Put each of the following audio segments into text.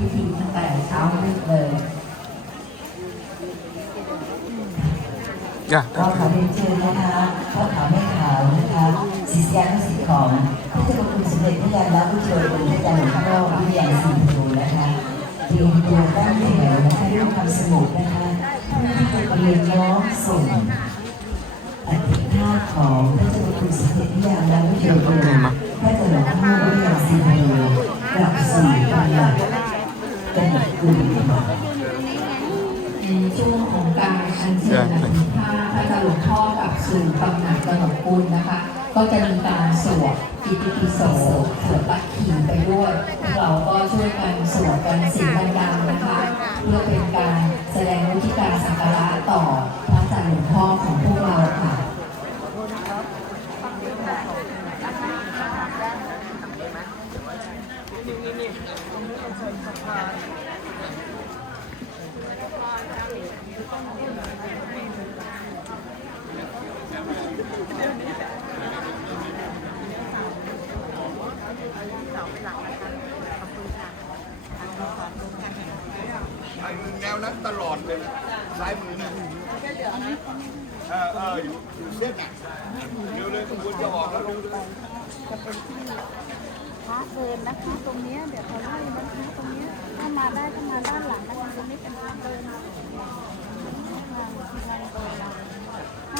พิธีตั้งแต่เช้ามืดเลยอย่าก็ขอเรียนเชิญนะคะพ่อขาวแม่ขาวนะคะศิษยานุศิษย์ของพระเจ้าคุณสมเด็จพระยาณวิเชียรบรมราชหลวงพ่อวิทยาศรีโูนะคะเตรียมตัวตั้งแถวนะคะด้วยความสงบนะคะเพื่อที่จะเรียนร้องส่งอธิษฐานของพระเจ้าคุณสมเด็จพระยาณวิเชียรบรมพระเจ้าหลวงพ่อวิทยาศรีโูกลับสู่ตำหนัก กันอีกคืนในช่วงของการอัญเชิญอภิธาพระเจ้าหลวงพ่อกับสู่ตำหนักกนกคุณนะคะ ก็จะมีการสวดกิติปิโสสวดปักขีไปด้วย เราก็ช่วยกันสวดกันเสียงดังๆนะคะ เพื่อเป็นการแสดงวิธีการสักการะต่อพระอาจารย์หลวงพ่อของพวกเราค่ะ ไอ้มือแนวนั้นตลอดเลยซ้ายมือนะเออเอออยู่อยู่เส้นน่ะเร็วเลยขบวนจะออกแล้วเร็วเลย จะเป็นที่พระเดินนะคะตรงเนี้ยเดี๋ยวเขาไล่นะคะตรงเนี้ยถ้ามาได้ก็มาด้านหลังนะคะตรงนี้เป็นทางเดินทางเดิน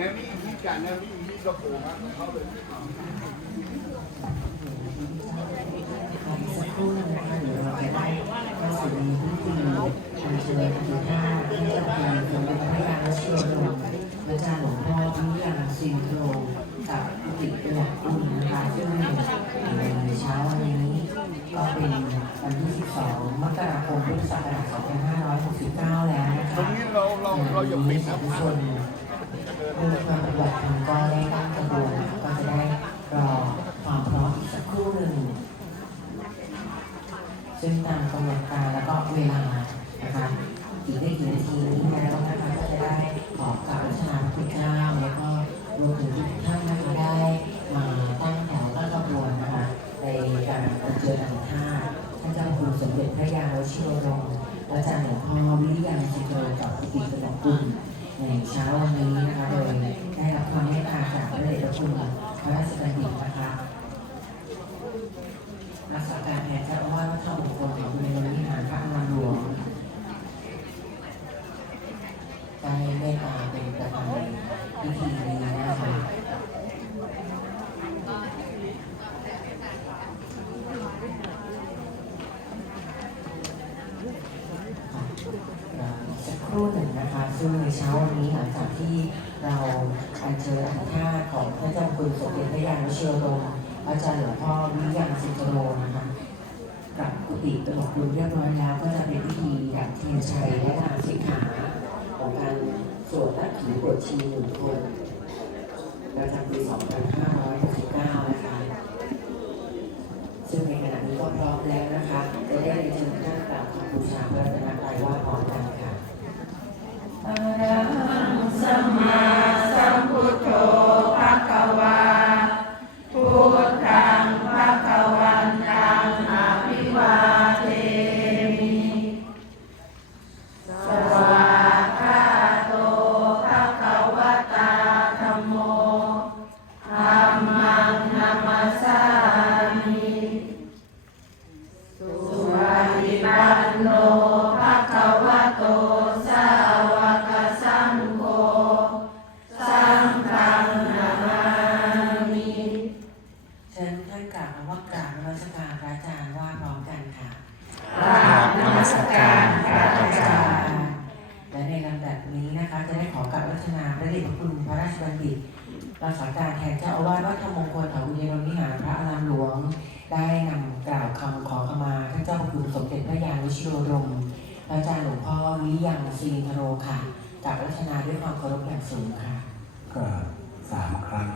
ลังอันนี้จะดูพระเดินมาค่ะเป็นทางเดินนะคะไอ้หนูฝั่งนี้เข้าอีกเร็วแนเส้นน่ะเร็วเร็วแนวนี้ที่จ่าแนวนี้ที่กระโปรงเข้าเลยตรงนี้เราเข้าเชิญอภิธาที่จ้าคุณสมเด็จพระยาณชิโรดมพระเจ้าหลวงพ่อวิยาสิงโรกับกุฏิจังหวัดอุบลนะคะซึ่งในเช้าวันนี้ก็เป็นวันที่12มกราคมพุทธศักราช2569 แล้วนะตรงนี้เราเราเราอย่าปิดนะ ทุกคนผู้มาปฏิบัติธรรมก็ได้ตั้งกระบวนก็จะได้รอความพร้อมอีกสักครู่หนึ่ง ซึ่งตามกำหนดการแล้วก็เวลานะคะอีกไม่กี่นาทีนี้แล้วนะคะก็จะได้ขอกราบพระชาพระพุทธเจ้าแล้วก็รวมถึงทุกท่านนะคะได้มาตั้งแถวตั้งขบวนนะคะในการอัญเชิญอภิธาตุท่านเจ้าคุณสมเด็จพระยาวชิโรดมอาจารย์หลวงพ่อวิริยังสิโรกับกุฏิกระดกุลใน เช้าวันนี้นะคะโดยได้รับความเมตตาจากพระเดชพระคุณพระราชบัณฑิตนะคะรักษาการแทนเจ้าอาวาสวัดท่ามงคลของในวันวิหารพระอารามหลวงได้เมตตาเป็นประธานในพิธีนี้นะคะ สักครู่หนึ่งนะคะ ซึ่งในเช้าวันนี้หลังจากที่เราอัญเชิญอธิษฐานของพระเจ้าคุณสมเด็จพระยาณเชียวดมพระอาจารย์หลวงพ่อวิริยังสิงโรนะคะกลับกุฏิ ตลอดคุณเรียบร้อยแล้วก็จะเป็นพิธีดับเทียนชัยและลางสิกขาของการสวดนักขีบทชีหนึ่งคนประจำปี2569นะคะ ซึ่งในขณะนี้ก็พร้อมแล้วนะคะ จะได้เชิญท่านกล่าวคำบูชาพระรัตนตรัยว่าพร้อมกันค่ะอรังสัมมา สาการแทนเจ้าอาวาสวัดธรรมมงคลถาวุญนนวิหารพระอารามหลวง ได้นำกล่าวคำขอขมาท่านเจ้าคุณสมเด็จพระยานวิชิโรดมพระอาจารย์หลวงพ่อวิยังศินทโรค่ะกับรัชนาด้วยความเคารพอย่างสูงค่ะก็สามครั้ง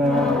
na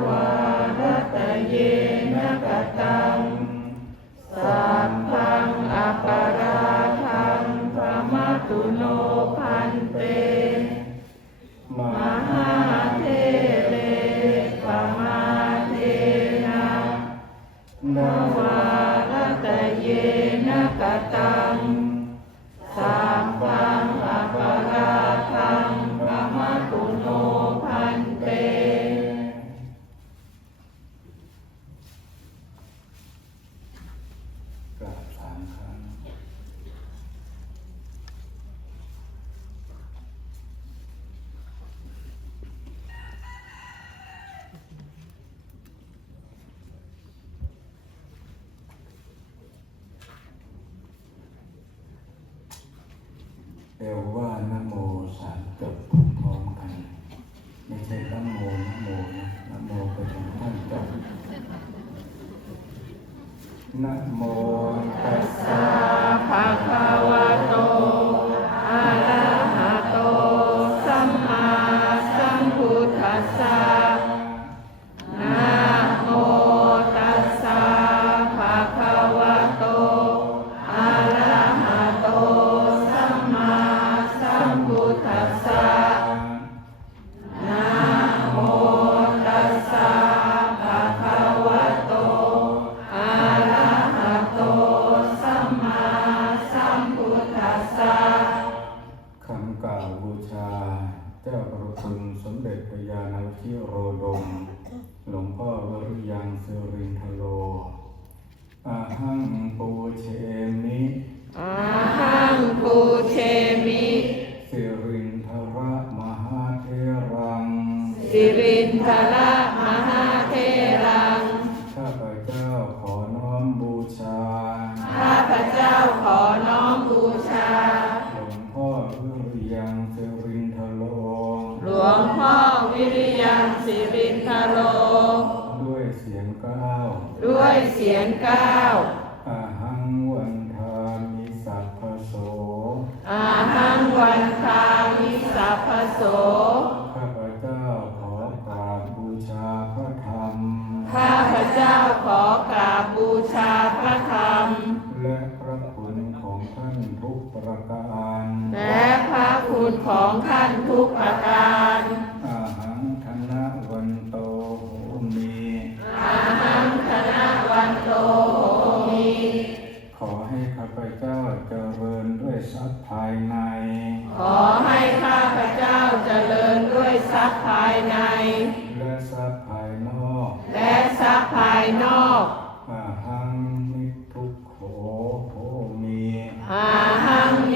ไม่ใช่นโมนโมนะนโมไปถึงขั้นจบนะโมตัสสะภะค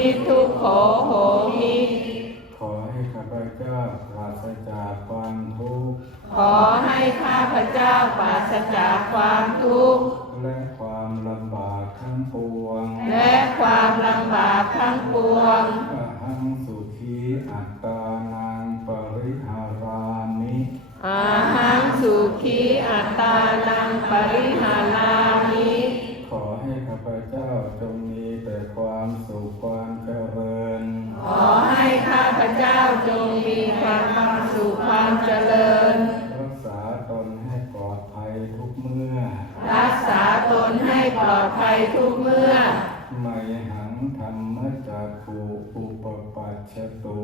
ิทุโขโหมิขอให้ข้าพเจ้าปราศจากความทุกข์ ขอให้ข้าพเจ้าปราศจากความทุกข์ วามสุขความเจริญ รักษาตนให้ปลอดภัยทุกเมื่อ รักษาตนให้ปลอดภัยทุกเมื่อ ไมหังธรรมจักขุอุปปัชชตุ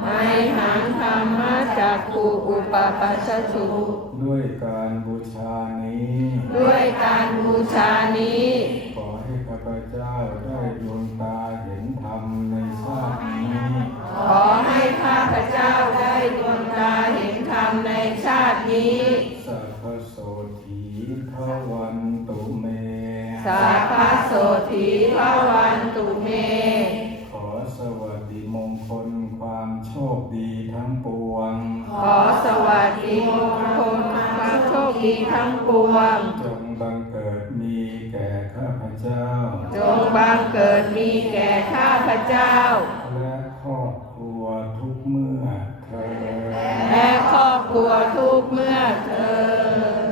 ไม่หังธรรมจักขุอุปปัชชตุด้วยการบูชานี้ ด้วยการบูชานี้ ขอให้ข้าพเจ้าได้ดวงตาเห็นธรรมในชาตินี้ สัพพโสถีทวันตุเม สัพพโสถีพระวันตุเม ขอสวัสดีมงคลความโชคดีทั้งปวง ขอสวัสดีมงคลความโชคดีทั้งปวง จงบังเกิดมีแก่ข้าพเจ้า จงบังเกิดมีแก่ข้าพเจ้า เมื่อเธอ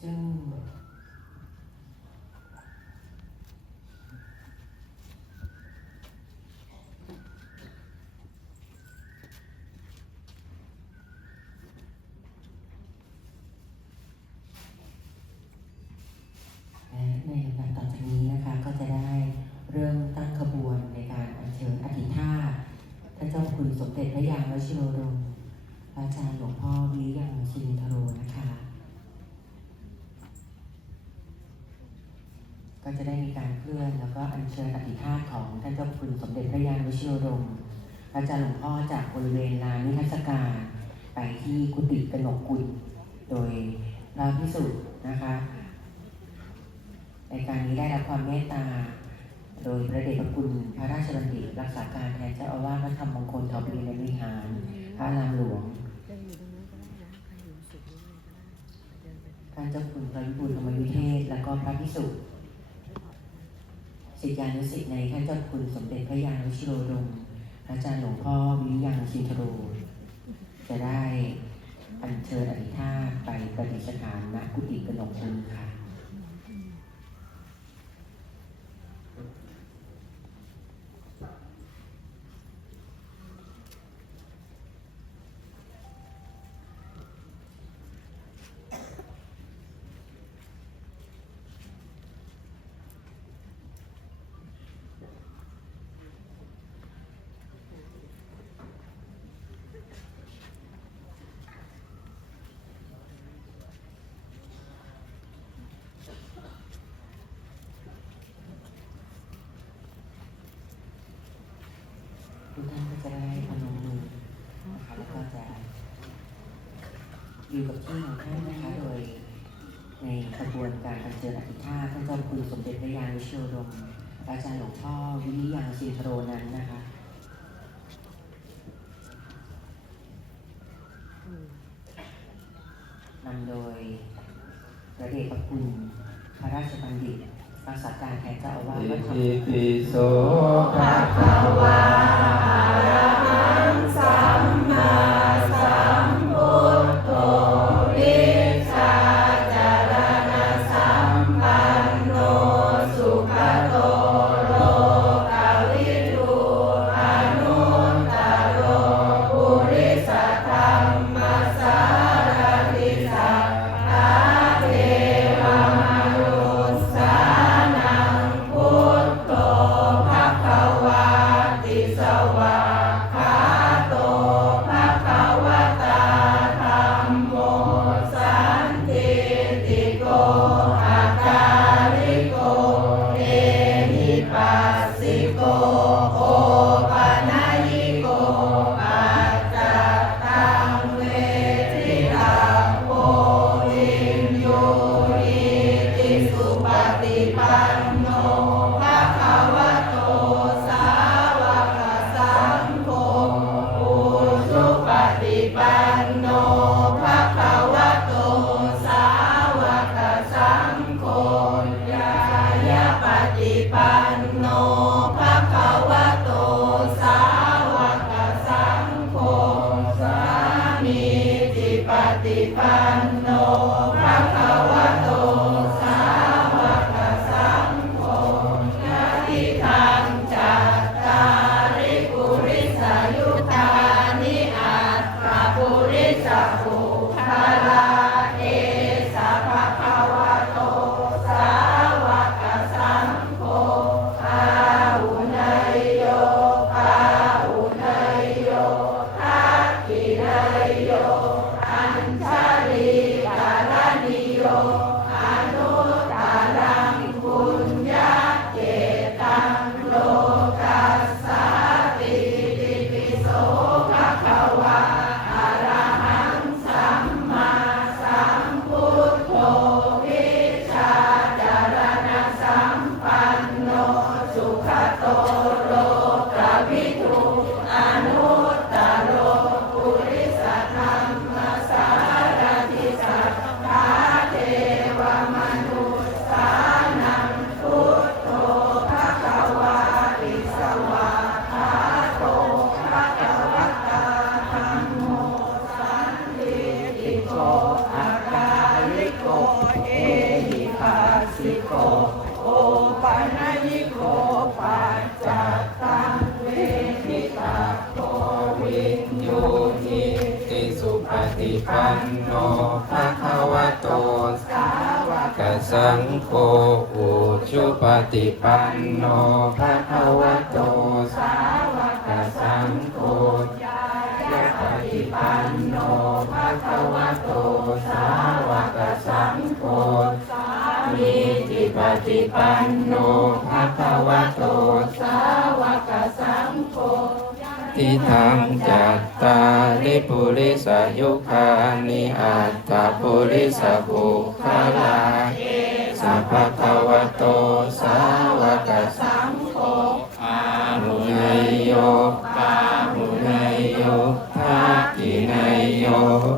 ซึ่งและในลำดับต่อจากนี้นะคะก็จะได้เริ่มตั้งขบวนในการอัญเชิญอธิธาตท่านเจ้าคุณสมเด็จพระยางวชิโรดมพระอาจารย์หลวงพ่อวิริยังชินทโรนะคะ ก็จะได้มีการเคลื่อนแล้วก็อัญเชิญอธิธาตของท่านเจ้าคุณสมเด็จพระยานวชิโร ดมพระอาจารย์หลวงพ่อจากบริเวณลานนิทรรศการไปที่กุฏิกนกกุลโดยพระพิสุทธ์นะคะ ในการนี้ได้รับความเมตตา โดยพระเดชพระคุณพระราชบัณฑิตรักษาการแทนเจ้าอาวาสพระธรรมมงคลทบรีในวิหาร พระรามหลวงท่านเจ้าคุณพระวิบูลธรรมวิเทศ และก็พระพิสุทธ ศิษยานุศิษย์ในท่านเจ้าคุณสมเด็จพระยานวชิโรดมพระอาจารย์หลวงพ่อวิริยังชินทโรจะได้อัญเชิญอธิธาไปประดิษฐานณกุฏิกนกคุณค่ะ ทุกท่านก็จะได้พนมมือนะคะแล้วก็จะ อยู่กับที่ของท่านนะคะโดย ในขบวนการอัญเชิญอธิษฐาท่านเจ้าคุณสมเด็จพระยาณวิชโรดมอาจารย์หลวงพ่อวิริยังสิโรนั้นนะคะนำโดยพระเดชพระคุณพระราชบัณฑิตรักษาการแทนเจ้าอาวาสวัดธรรมติปิโสภะคะวาอะระหังสัมมาสัม ปันโนภะคะวะโตสาวกสังโฆสามีจิปฏิปันโนภะคะวะโตสาวกสังโฆทิทังจัตตาริปุริสยุคานิอัตตาปุริสบุคลาสัพพะคะวะโตสาวกสังโฆอาหุเนยโย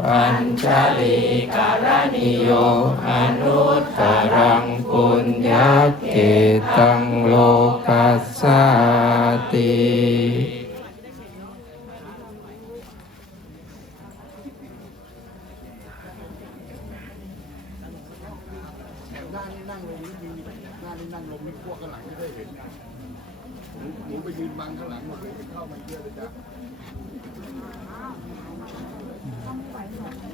อัญชลีการณิโยอนุตตรังปุญญาเกตังโลกัสสติหนูไปยืนบังข้างหลังหมดเลยเข้ามาเยอะเลยจ้ะ 帮你买一种。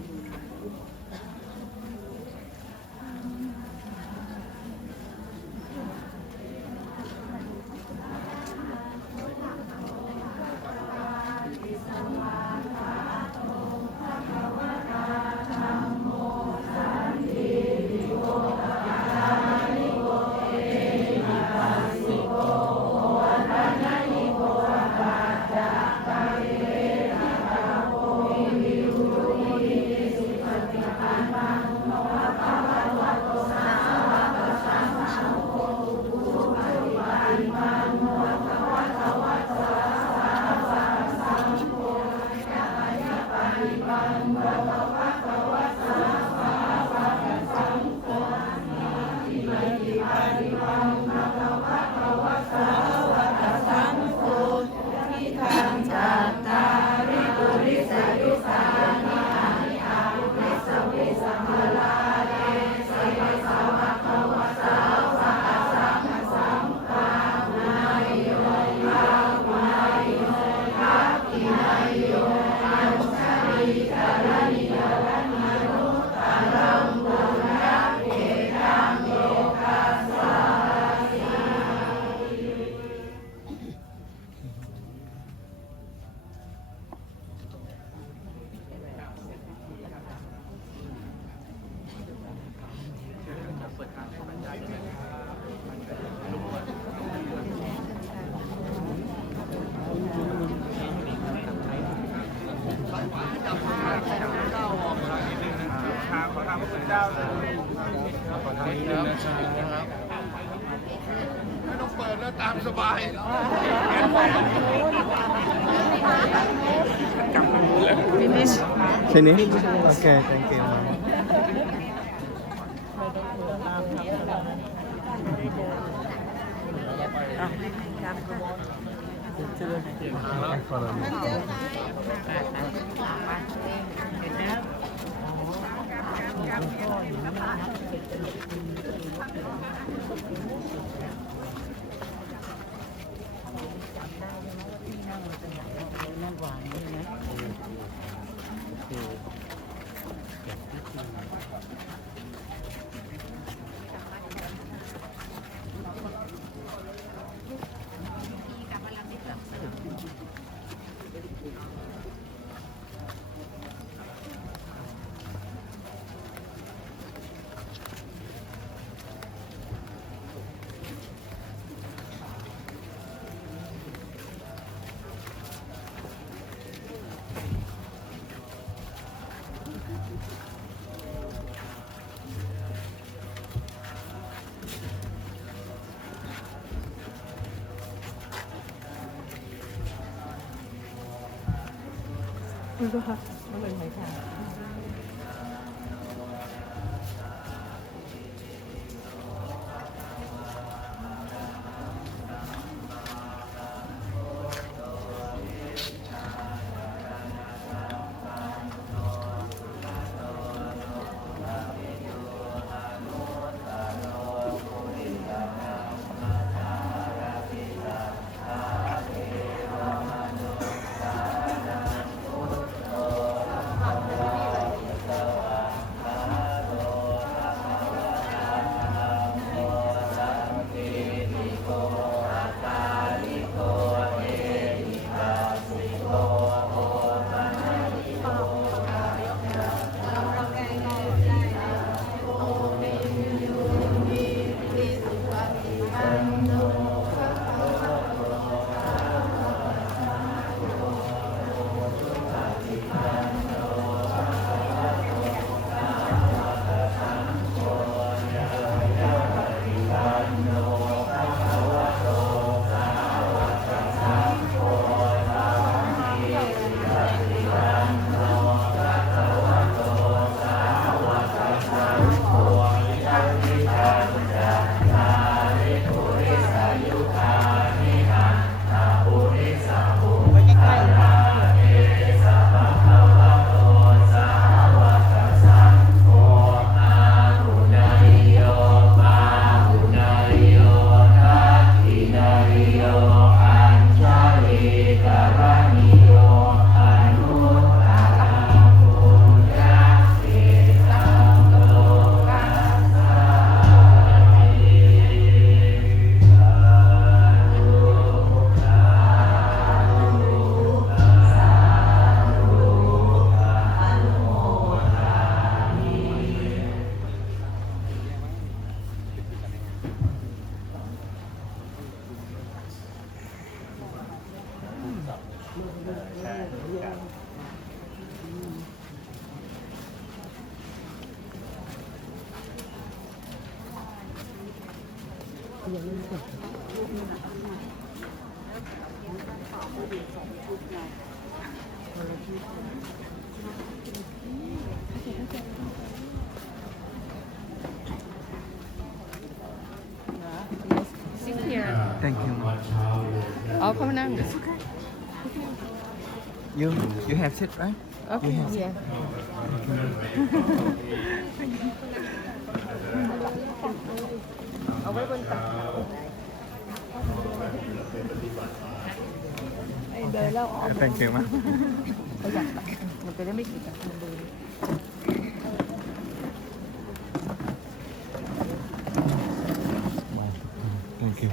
Finish? Okay, thank you. ma'am. Follow えー、やってくる to. อ๋อเขามานั่ง You you have seat right? โอเค here Thank you, ma'am. มันจะได้ไม่ติดกับคนดู Thank you.